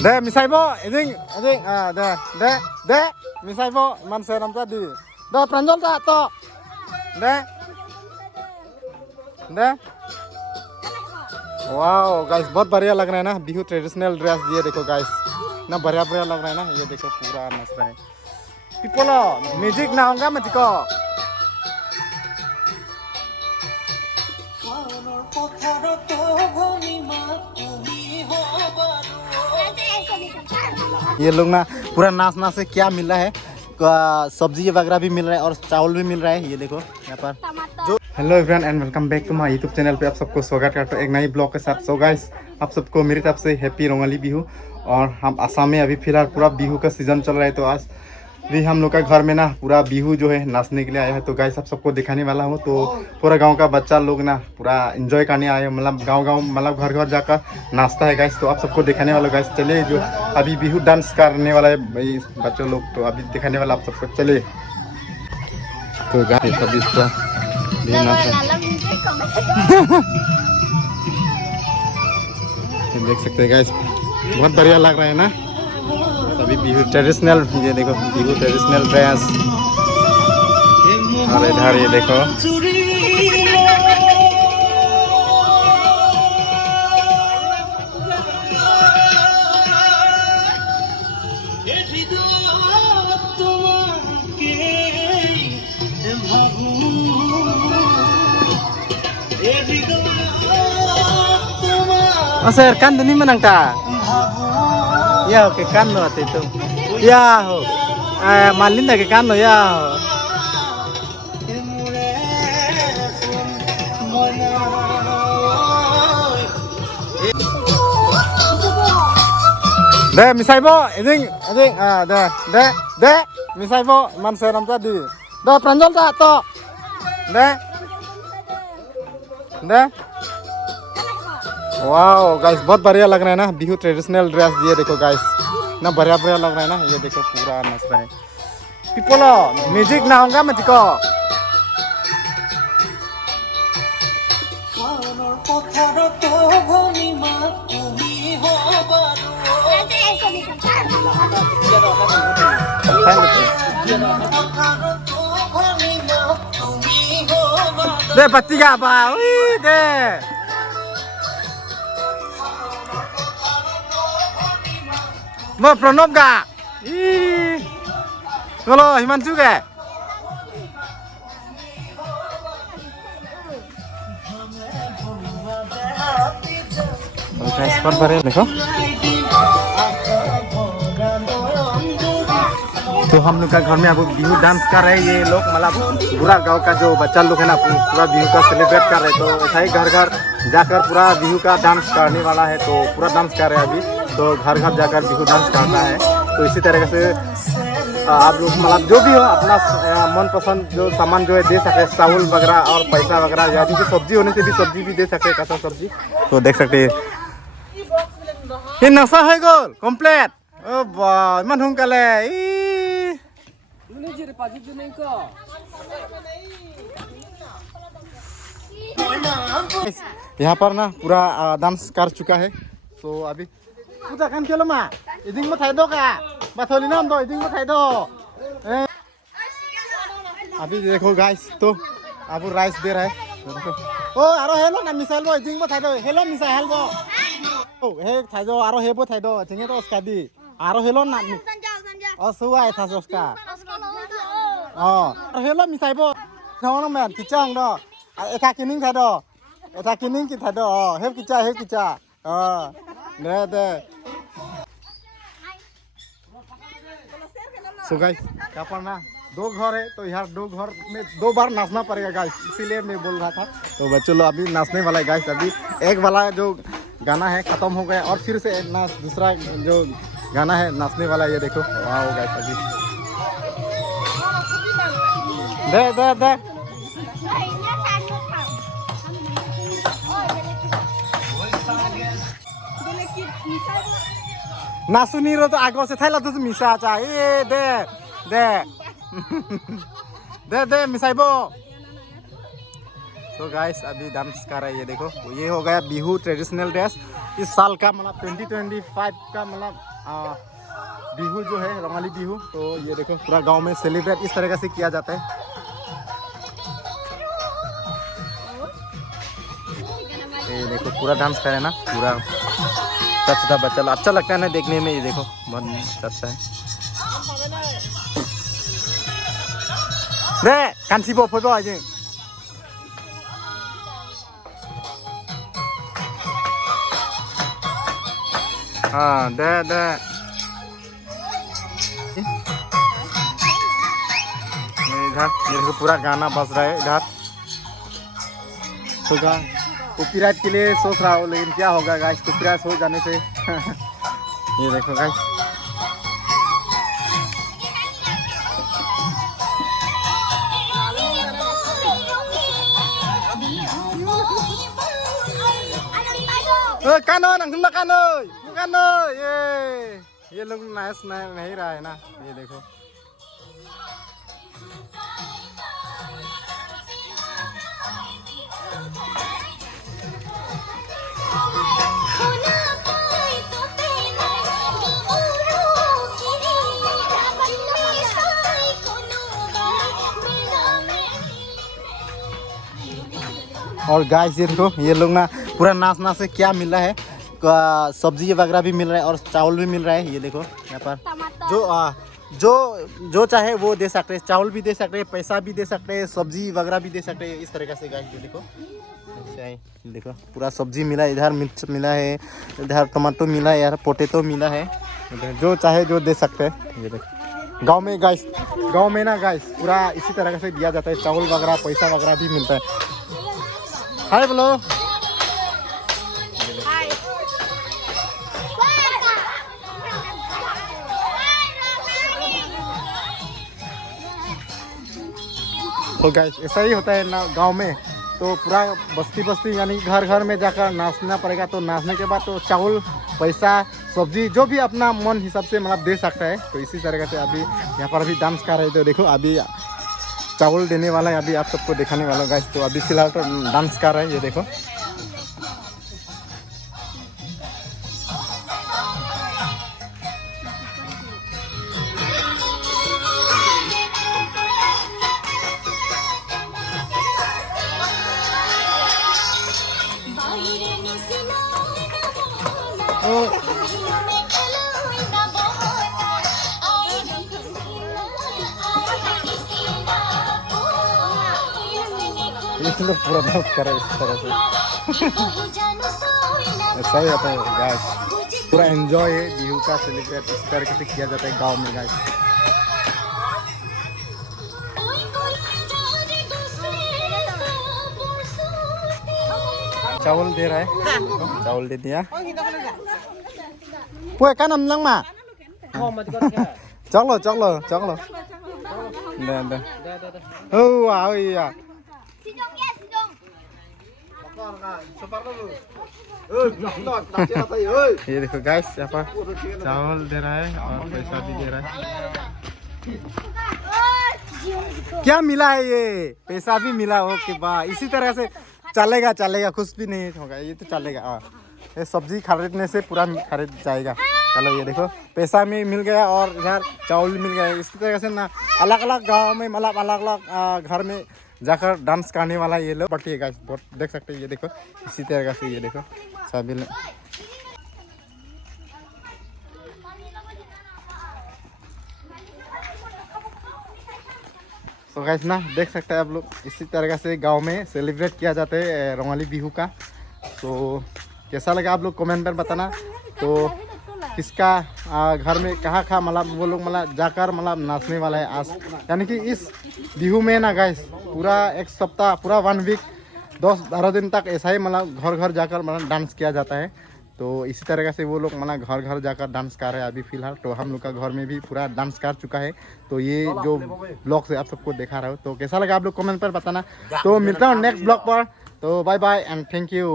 deh misaibo eding deh misaibo man seram tadi dah pranjol tak to deh wow guys बहुत बढ़िया लग रहा है ना बिहू ट्रेडिशनल ड्रेस ये देखो गाइस ना बढ़िया बढ़िया लग रहा है ना ये देखो पूरा नाच रहा है पीपलो म्यूजिक ना होगा मत को ये लोग ना पूरा नाचना से क्या मिल रहा है सब्जी वगैरह भी मिल रहा है और चावल भी मिल रहा है ये देखो यहाँ पर जो hello everyone and welcome back to my YouTube channel पे आप सबको स्वागत करता हूँ एक नई ब्लॉग के साथ। सो गाइस आप सबको मेरी तरफ से हैप्पी रोंगाली बिहू। और हम आसाम में अभी फिलहाल पूरा बिहू का सीज़न चल रहा है तो आज भी हम लोग का घर में ना पूरा बिहू जो है नाचने के लिए आया है। तो गाइस आप सबको दिखाने वाला हूँ तो पूरा गांव का बच्चा लोग ना पूरा एंजॉय करने आए हैं मतलब गांव मतलब घर घर जाकर नाचता है गाइस। तो आप सबको दिखाने वाला गाइस चले जो अभी बिहू डांस करने वाला है बच्चों लोग तो अभी दिखाने वाला आप सबको चले। तो गाइस अभी इसका देख सकते हैं गाइस बहुत बढ़िया लग रहा है ना अभी बिहू ट्रेडिशनल ये देखो बिहू ट्रेडिशनल ड्रेस और इधर ये देखो Sir kan ini menang ta? Ya oke kan lo itu. Ya ho. Malin dah ke kan lo ya. Deh misai bo, eding deh misai bo man seram tadi. Dah pranjol tak to? Deh. Wow guys बहुत बढ़िया लग रहा है ना Bihu traditional dress ये देखो guys ना बढ़िया बढ़िया लग रहा है ना ये देखो पूरा नाच रहा है पीपलो म्यूजिक ना होगा मत को दे पत्ती का apa दे mau Pranov gak? Ih, kalau Himanshu gak? Oke, spot बारे देखो। तो हम लोग का घर में अब बिहू डांस कर रहे हैं ये लोग मतलब पूरा गांव का जो बच्चा लोग है ना पूरा बिहू का सेलिब्रेट कर रहे हैं। तो ऐसा ही घर घर जाकर पूरा बिहू का डांस करने वाला है तो पूरा डांस कर रहे हैं अभी तो घर घर जाकर बिहू डांस करना है। तो इसी तरीके से आप लोग मतलब जो भी हो अपना मनपसंद जो सामान जो है दे सके चावल वगैरह और पैसा वगैरह या क्योंकि सब्जी होने से भी सब्जी भी दे सकते कच्चा सब्जी तो देख सकते हैं ये नशा है गोल कम्प्लीट ओ वाह मन हूँ कल यहाँ पर ना पूरा डांस कर चुका है तो अभी udah kan kalau mah iding mau thay do ka batholi nam do iding mau thay do अभी देखो गाइस तो अब राइस दे रहा है ओ आरो हेलो ना मिसाइल बो iding mau thay do hello missile बो ओ हे thay do आरो हे बो thay do जंगे तो उसका दी आरो हेलो ना ओ सुआ था उसका ओ हेलो मिसाइल बो नों मैन किचांग दो एका किनिंग thay do एका किनिंग की thay do हे किचा दे सो गाइस यहाँ पर ना दो घर है तो यहाँ दो घर में दो बार नाचना पड़ेगा गाइस इसीलिए मैं बोल रहा था। तो बच्चों लोग अभी नाचने वाला है गाइस अभी एक वाला जो गाना है खत्म हो गया और फिर से नाच दूसरा जो गाना है नाचने वाला ये देखो वाह गाइस अभी दे नासुनी रो तो आगो से थैला तो मिसा चा ए दे मिसाइबो तो गाइस अभी डांस कर रहा है, ये देखो ये हो गया बिहू ट्रेडिशनल ड्रेस इस साल का, मतलब 2025 का, मतलब बिहू जो है रंगाली बिहू। तो ये देखो पूरा गांव में सेलिब्रेट इस तरीके से किया जाता है। ये देखो पूरा डांस करे ना, पूरा छोटा बच्चा अच्छा लगता है ना देखने में। ये देखो बहुत अच्छा है। दे कांसी बो फोटो आज हाँ दे दे इधर ये देखो पूरा गाना बज रहा है इधर। तो कॉपीराइट के लिए सोच रहा हूँ, लेकिन क्या होगा गाइस कॉपीराइट हो जाने से। ये देखो गाइस कानो नंगना कानो कानो ये लोग नाच नहीं रहा है ना। ये देखो और गाइस ये देखो ये लोग ना पूरा नाचना से क्या मिल रहा है, सब्जी वगैरह भी मिल रहा है और चावल भी मिल रहा है। ये देखो यहाँ पर जो चाहे वो दे सकते हैं, चावल भी दे सकते हैं, पैसा भी दे सकते हैं, सब्जी वगैरह भी दे सकते हैं इस तरीके से गाइस। ये देखो अच्छा है, देखो पूरा सब्जी मिला है, इधर मिर्च मिला है, इधर टमाटो मिला है, यार पोटैटो मिला है, जो चाहे जो दे सकते हैं। ये देखो गांव में गाइस, गांव में ना गाइस पूरा इसी तरह से दिया जाता है, चावल वगैरह पैसा वगैरह भी मिलता है। हाय बोलो तो गाइस ऐसा ही होता है ना गांव में। तो पूरा बस्ती बस्ती यानी घर घर में जाकर नाचना पड़ेगा। तो नाचने के बाद तो चावल पैसा सब्जी जो भी अपना मन हिसाब से मतलब दे सकता है। तो इसी तरीके से अभी यहाँ पर अभी डांस कर रहे हैं। तो देखो अभी चावल देने वाला है, अभी आप सबको दिखाने वाला गाइस। तो अभी फिलहाल तो डांस कर रहे हैं, ये देखो इस लोग पूरा डांस कर रहे हैं इस तरह से। ऐसा ही होता है गाइस, पूरा एंजॉय है बिहू का सेलिब्रेट इस तरीके से किया जाता है गांव में गाइस। चावल दे रहा है, चावल दे दिया। पुए का नाम लंग मा चलो चलो चलो दे दे ओ आओ या ये देखो गाइस यहाँ पर चावल दे रहा है और पैसा भी दे रहा है। क्या मिला है, ये पैसा भी मिला। ओके वाह, इसी तरह से चलेगा चलेगा, कुछ भी नहीं होगा, ये तो चलेगा। ये सब्जी खरीदने से पूरा खरीद जाएगा। चलो ये देखो पैसा में मिल गया और इधर चावल भी मिल गया। इसी तरह से ना अलग अलग गांव में मतलब अलग अलग घर में जाकर डांस करने वाला ये लोग बढ़ती है गाइस, बहुत देख सकते हैं। ये देखो इसी तरह से ये देखो सभी तो गाइस ना देख सकते हैं आप लोग, इसी तरह से गांव में सेलिब्रेट किया जाता है रंगाली बिहू का। तो कैसा लगा आप लोग कमेंट पर बताना। तो किसका घर में कहाँ मतलब वो लोग मतलब जाकर मतलब नाचने वाला है आज, यानी कि इस बिहू में ना गाइस पूरा एक सप्ताह पूरा 1 वीक 10-12 दिन तक ऐसा ही मतलब घर घर जाकर मतलब डांस किया जाता है। तो इसी तरह से वो लोग मतलब घर घर जाकर डांस कर रहे हैं अभी फिलहाल। तो हम लोग का घर में भी पूरा डांस कर चुका है। तो ये जो ब्लॉग से आप सबको दिखा रहा हूँ, तो कैसा लगा आप लोग कमेंट पर बताना। तो मिलता हूँ नेक्स्ट ब्लॉग पर। तो bye bye and thank you.